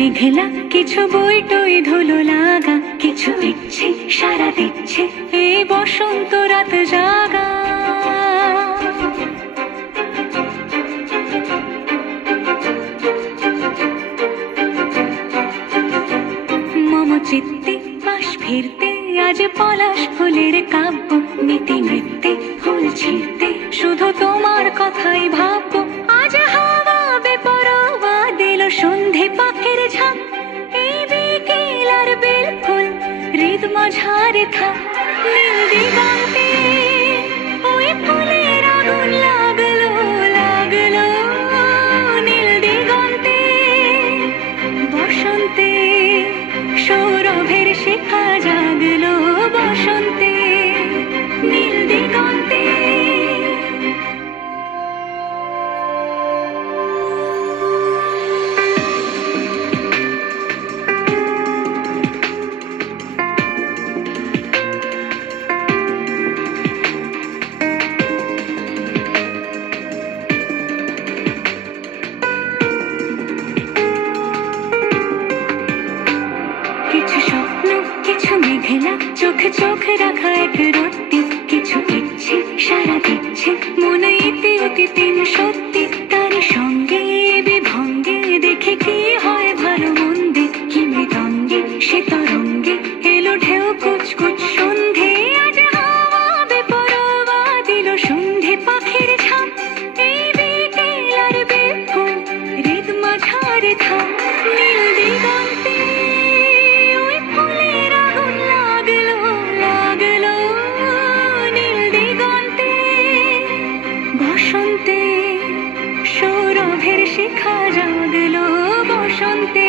মেঘলা, কিছু বই টই ধুলো লাগা, কিছু ইচ্ছে সারা দিচ্ছে এই বসন্ত রাত জাগা। মম চিত্তে পাশ ফিরতে আজ পলাশ ফুলের কাব্য, নীতি নৃত্যে ফুল ছিঁড়তে শুধু তোমার কথাই ভাববো। আজ হাওয়া বেপরোয়া দিল সন্ধে পাখির ঝাঁক, এই বিকেল আর বেল ফুল হৃদ মাঝারে থাক। নীল দিগন্তে ওই ফুলের আগুন লাগলো লাগলো, নীল দিগন্তে বসন্তে সৌরভের শিখা জাগলো বসন্তে, নীল দিগন্তে। কিছু স্বপ্ন, কিছু মেঘলা, চোখে চোখে রাখা এক রত্তি, কিছু ইচ্ছে সারা দিচ্ছে মনে ইতি অতীতিন সত্যি। তার সঙ্গে বিভঙ্গে দেখে কি হয় ভালো মন্দে, কি মৃদঙ্গে সে তরঙ্গে এলো ঢেউ কুচকুচ সন্ধে। আজ হাওয়া বেপরোয়া দিল সন্ধে পাখির ঝাঁক, এই বিকেল আর বেফুল হৃদ মাঝারে থাক। নীল দিগন্তে ওই ফুলের আগুন লাগলো লাগলো, নীল দিগন্তে বসন্তে সৌরভের শিখা জাগলো বসন্তে।